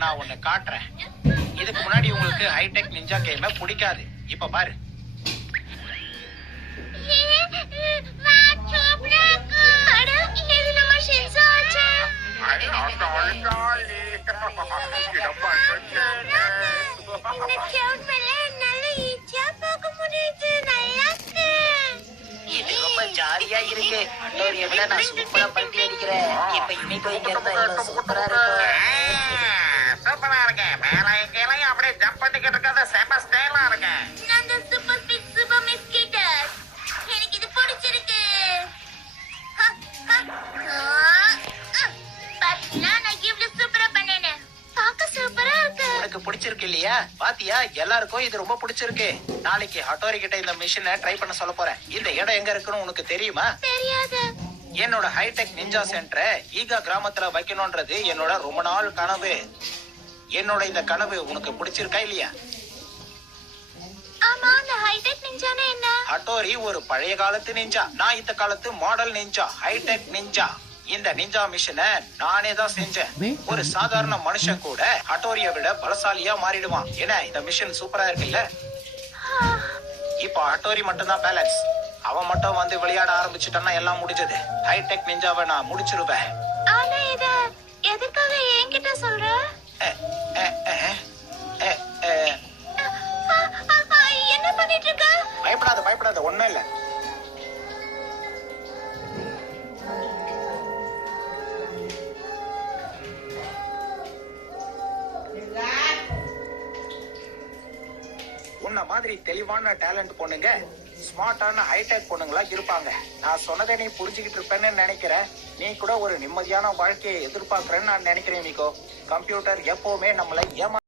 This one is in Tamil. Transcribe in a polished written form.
நான் ஒண்ணு காட்டுறேன். இதுக்கு முன்னாடி உங்களுக்கு ஹைடெக் நிஞ்சா கேம் பிடிக்காது. இப்ப பாரு. இது ரொம்ப ஜாலியா இருக்கு. அட்டோரிய விட நான் சூப்பரா பல்டி அடிக்கிறேன். இப்ப இன்னைக்கு இங்க இருந்தா எவ்வளவு சூப்பரா இருக்கும். சூப்பரா இருக்கு. மேல எங்கேயும் அப்படியே ஜம்ப் பண்ணிக்கிட்டு இருக்கிறது செம ஸ்டைலா இருக்கு. நான் தான் சூப்பர் ஸ்பீட் சூப்பர் மிஸ்கிட்டர். எனக்கு இது பிடிச்சிருக்கு. பாத்தீங்களா நான் இவ்வளவு சூப்பரா பண்ணேன்னு. பார்க்க சூப்பரா இருக்கு. உனக்கு பிடிச்சிருக்கு இல்லையா? பாத்தியா, எல்லாருக்கும் இது ரொம்ப பிடிச்சிருக்கு. நாளைக்கு ஹட்டோரி கிட்ட இந்த மிஷினை ட்ரை பண்ண சொல்ல போறேன். இந்த இடம் எங்க இருக்குன்னு உனக்கு தெரியுமா? தெரியாது. என்னோட ஹைடெக் நிஞ்சா சென்டரை ஈகா கிராமத்துல வைக்கணும்ன்றது என்னோட ரொம்ப நாள் கனவு. என்னோட இந்த கனவு உனக்கு பிடிச்சிருக்கா இல்லையா? ஆமா, அந்த ஹைடெக் நிஞ்சானா என்ன? ஹட்டோரி ஒரு பழைய காலத்து நிஞ்சா. நான் இந்த காலத்து மாடல் நிஞ்சா, ஹைடெக் நிஞ்சா. இந்த நிஞ்சா மிஷினை நானே தான் செஞ்சேன். ஒரு சாதாரண மனுஷன் கூட ஹட்டோரியை விட பலசாலியா மாறிடுவான். ஏன்னா இந்த மிஷின் சூப்பரா இருக்குல்ல. இப்போ ஹட்டோரி மட்டும் தான் பேலன்ஸ். அவன் மட்டும் வந்து விளையாட ஆரம்பிச்சுட்டான்னா எல்லாம் முடிஞ்சது. ஹைடெக் நிஞ்சாவை நான் முடிச்சிருவேன். ஆனா இத எதுக்காக என்கிட்ட சொல்ற? என்ன பண்ணிட்டு இருக்க? பயப்படாத பயப்படாத, ஒண்ணும் இல்ல. உன்ன மாதிரி தெளிவான டேலண்ட் பொண்ணுங்க ஸ்மார்ட்டான ஹைடெக் பொண்ணுங்களா இருப்பாங்க. நான் சொன்னதை நீ புரிஞ்சுக்கிட்டு இருப்பேன்னு நினைக்கிறேன். நீ கூட ஒரு நிம்மதியான வாழ்க்கையை எதிர்பார்க்கறேன்னு நான் நினைக்கிறேன். மிகோ கம்ப்யூட்டர் எப்பவுமே நம்மளை ஏமா